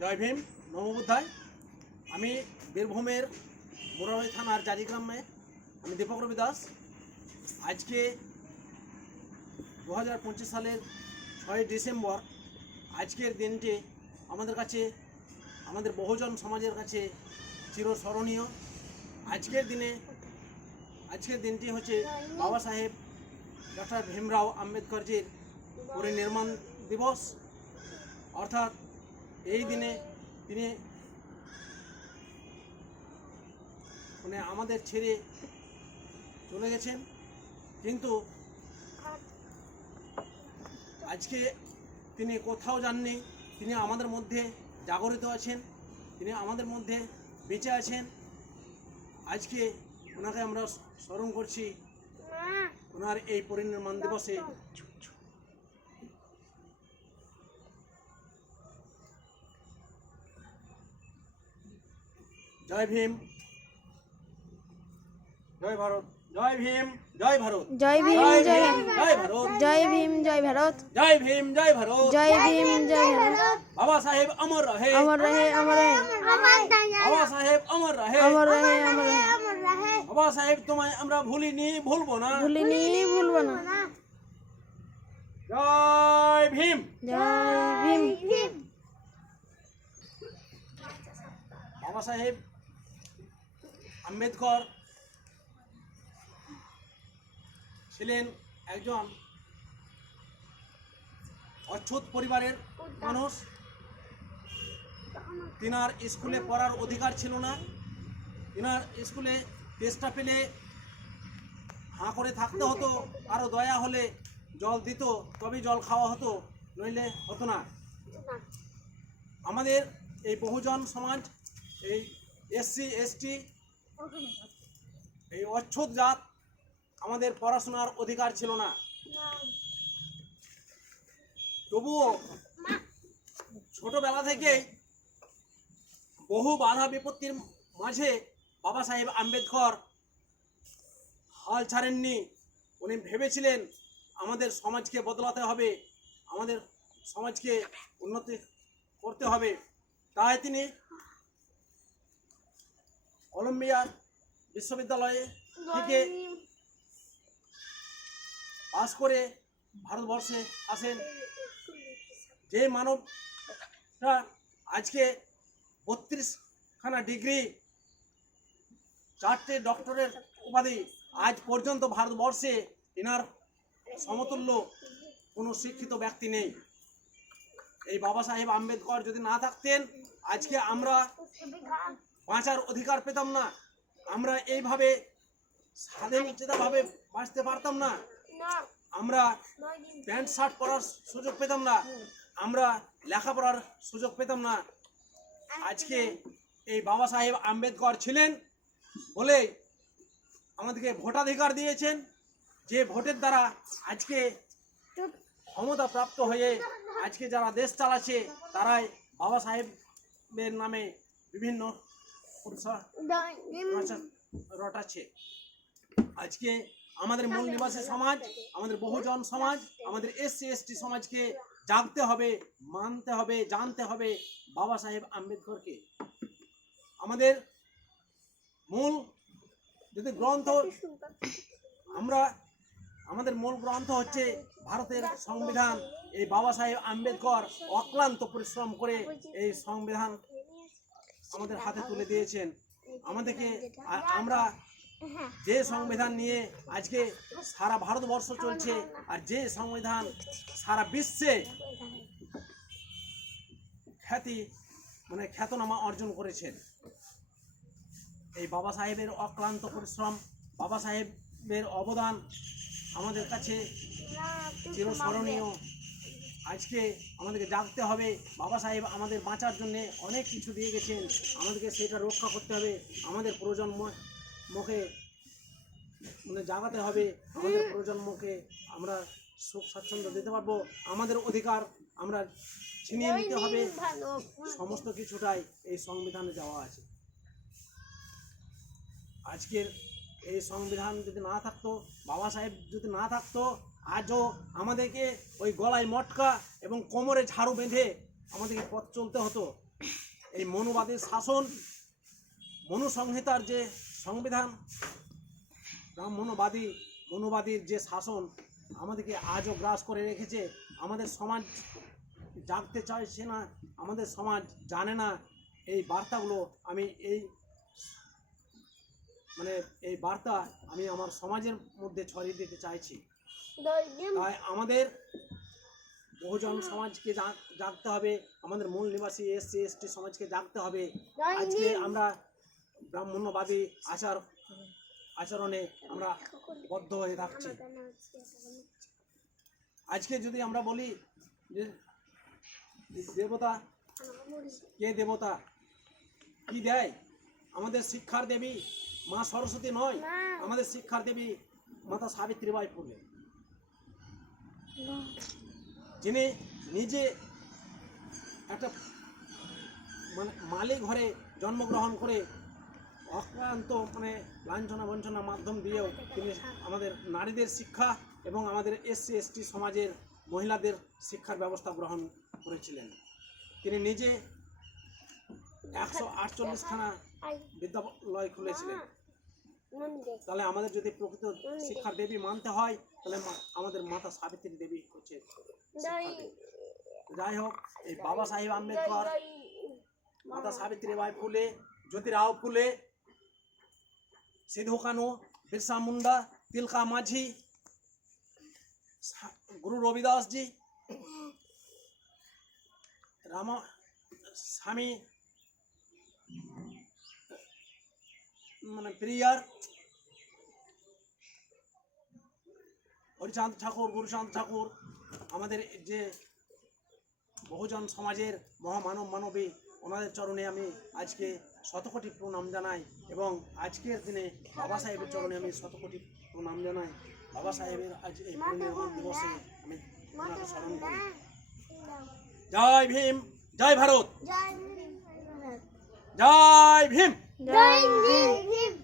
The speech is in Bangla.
জয় ভীম নববুদ্ধায় আমি বীরভূমের মোরাবাড়ি থানার জারিগ্রামে আমি দীপক রবি দাস আজকে দু হাজার পঁচিশ সালের ছয় ডিসেম্বর, আজকের দিনটি আমাদের কাছে, আমাদের বহুজন সমাজের কাছে চিরস্মরণীয়। আজকের দিনে, আজকের দিনটি হচ্ছে বাবা সাহেব ডক্টর ভীমরাও আম্বেদকরজির পরিনির্মাণ দিবস। অর্থাৎ এই দিনে তিনি মানে আমাদের ছেড়ে চলে গেছেন। কিন্তু আজকে তিনি কোথাও যাননি, তিনি আমাদের মধ্যে জাগরিত আছেন, তিনি আমাদের মধ্যে বেঁচে আছেন। আজকে ওনাকে আমরা স্মরণ করছি। ওনার এই পরিনির্মাণ দিবসে জয় ভীম জয় ভারত জয় ভীম জয় ভারত জয় ভীম জয় জয় ভারত জয় ভীম জয় ভারত জয় ভীম জয় ভারত জয় ভীম জয় ভারত বাবা সাহেব অমর রহে অমর রহে অমর রহে বাবা সাহেব অমর রহে অমর রহে অমর রহে বাবা সাহেব তোমায় আমরা ভুলিনি ভুলবো না ভুলিনি ভুলবো না জয় ভীম জয় ভীম বাবা সাহেব আম্বেদকর ছিলেন একজন অচ্ছুত পরিবারের মানুষ। তিনার স্কুলে পড়ার অধিকার ছিল না। তিনার স্কুলে টেস্টটা পেলে হাঁ করে থাকতে হতো আরও দয়া হলে জল দিত, তবেই জল খাওয়া হতো, নইলে হতো না। আমাদের এই বহুজন সমাজ, এই এসসি, এসটি এই অচ্ছুত জাত আমাদের পড়াশোনার অধিকার ছিল না। তবুও ছোটবেলা থেকেই বহু বাধা বিপত্তির মাঝে বাবা সাহেব আম্বেদকর হাল ছাড়েননি। উনি ভেবেছিলেন আমাদের সমাজকে বদলাতে হবে, আমাদের সমাজকে উন্নতি করতে হবে। তাই তিনি কলম্বিয়া বিশ্ববিদ্যালয়ে থেকে পাস করে ভারতবর্ষে আসেন। যে মানবটা আজকে বত্রিশখানা ডিগ্রি, চারটে ডক্টরের উপাধি, আজ পর্যন্ত ভারতবর্ষে এনার সমতুল্য কোনো শিক্ষিত ব্যক্তি নেই। এই বাবা সাহেব আম্বেদকর যদি না থাকতেন, আজকে আমরা বাঁচার অধিকার পেতাম না। আমরা এইভাবে স্বাধীনচিতভাবে বাঁচতে পারতাম না। আমরা প্যান্ট শার্ট পরার সুযোগ পেতাম না। আমরা লেখাপড়ার সুযোগ পেতাম না। আজকে এই বাবা সাহেব আম্বেদকর ছিলেন বলে আমাদেরকে ভোটাধিকার দিয়েছেন। যে ভোটের দ্বারা আজকে ক্ষমতা প্রাপ্ত হয়ে আজকে যারা দেশ চালাচ্ছে তারাই বাবা সাহেবের নামে বিভিন্ন রটাচ্ছে। আজকে আমাদের মূল নিবাসী সমাজ আমাদের বহুজন সমাজ আমাদের এসসি এসটি সমাজকে জানতে হবে মানতে হবে জানতে হবে বাবা সাহেব আম্বেদকরকে। আমাদের মূল যদি গ্রন্থ আমরা আমাদের মূল গ্রন্থ হচ্ছে ভারতের সংবিধান। এই বাবা সাহেব আম্বেদকর অক্লান্ত পরিশ্রম করে এই সংবিধান আমাদের হাতে তুলে দিয়েছেন। আমাদেরকে আমরা যে সংবিধান নিয়ে আজকে সারা ভারতবর্ষ চলছে আর যে সংবিধান সারা বিশ্বে খ্যাতি মানে খ্যাতনামা অর্জন করেছেন। এই বাবা সাহেবের অক্লান্ত পরিশ্রম বাবা সাহেবের অবদান আমাদের কাছে চিরস্মরণীয়। আজকে আমাদেরকে জাগতে হবে বাবা সাহেব আমাদের বাঁচার জন্য অনেক কিছু দিয়ে গেছেন আমাদেরকে সেটা রক্ষা করতে হবে আমাদের প্রজন্মকে মানে জাগাতে হবে আমাদের প্রজন্মকে আমরা সুখ স্বাচ্ছন্দ্য দিতে পারব আমাদের অধিকার আমরা ছিনিয়ে নিতে হবে সমস্ত কিছুটাই এই সংবিধানে দেওয়া আছে। আজকের এই সংবিধান যদি না থাকতো বাবা সাহেব যদি না থাকতো আজও আমাদেরকে ওই গলায় মটকা এবং কোমরে ঝাড়ু বেঁধে আমাদেরকে পথ চলতে হতো। এই মনুবাদের শাসন, মনুসংহিতার যে সংবিধান ব্রাহ্মণবাদী মনুবাদীর যে শাসন আমাদেরকে আজও গ্রাস করে রেখেছে। আমাদের সমাজ জাগতে চাইছে না, আমাদের সমাজ জানে না। এই বার্তাগুলো আমি এই মানে এই বার্তা আমি আমার সমাজের মধ্যে ছড়িয়ে দিতে চাইছি। তাই আমাদের বহুজন সমাজকে জাগ- জাগতে হবে। আমাদের মূল নিবাসী এসসি এসটি সমাজকে জাগতে হবে। আজকে আমরা ব্রাহ্মণ্যবাদী আচার আচরণে আমরা বদ্ধ হয়ে থাকছি। আজকে যদি আমরা বলি যে দেবতা কে দেবতা? কি দেয়? আমাদের শিক্ষার দেবী মা সরস্বতী নয় আমাদের শিক্ষার দেবী মাতা সাবিত্রীবাই ফুলে। যিনি নিজে একটা মানে মালিক ঘরে জন্মগ্রহণ করে অক্লান্ত মানে লাঞ্ছনা বঞ্চনা মাধ্যম দিয়েও তিনি আমাদের নারীদের শিক্ষা এবং আমাদের এসসি এসটি সমাজের মহিলাদের শিক্ষার ব্যবস্থা গ্রহণ করেছিলেন। তিনি নিজে একশো আটচল্লিশখানা বিদ্যালয় খুলেছিলেন। তাহলে আমাদের যদি প্রকৃত শিক্ষার দেবী মানতে হয় তাহলে আমাদের মাতা সাবিত্রী দেবী হচ্ছে যাই। হোক এই বাবা সাহেব আম্বেদকর মাতা সাবিত্রীবাই ফুলে জ্যোতিরাও ফুলে সিধু কানু বিরসা মুন্ডা তিলকা মাঝি গুরু রবিদাসজি রাম স্বামী মানে প্রিয়ার হরিচাঁদ ঠাকুর গুরুচাঁদ ঠাকুর আমাদের যে বহুজন সমাজের মহামানব মানবী ওনাদের চরণে আমি আজকে শতকোটি প্রণাম জানাই এবং আজকের দিনে বাবা সাহেবের চরণে আমি শতকোটি প্রণাম জানাই। বাবা সাহেবের আজ এই দিবসে আমি ওনাকে স্মরণ করি। জয় ভীম জয় ভারত। জয় ভীম। döndüm.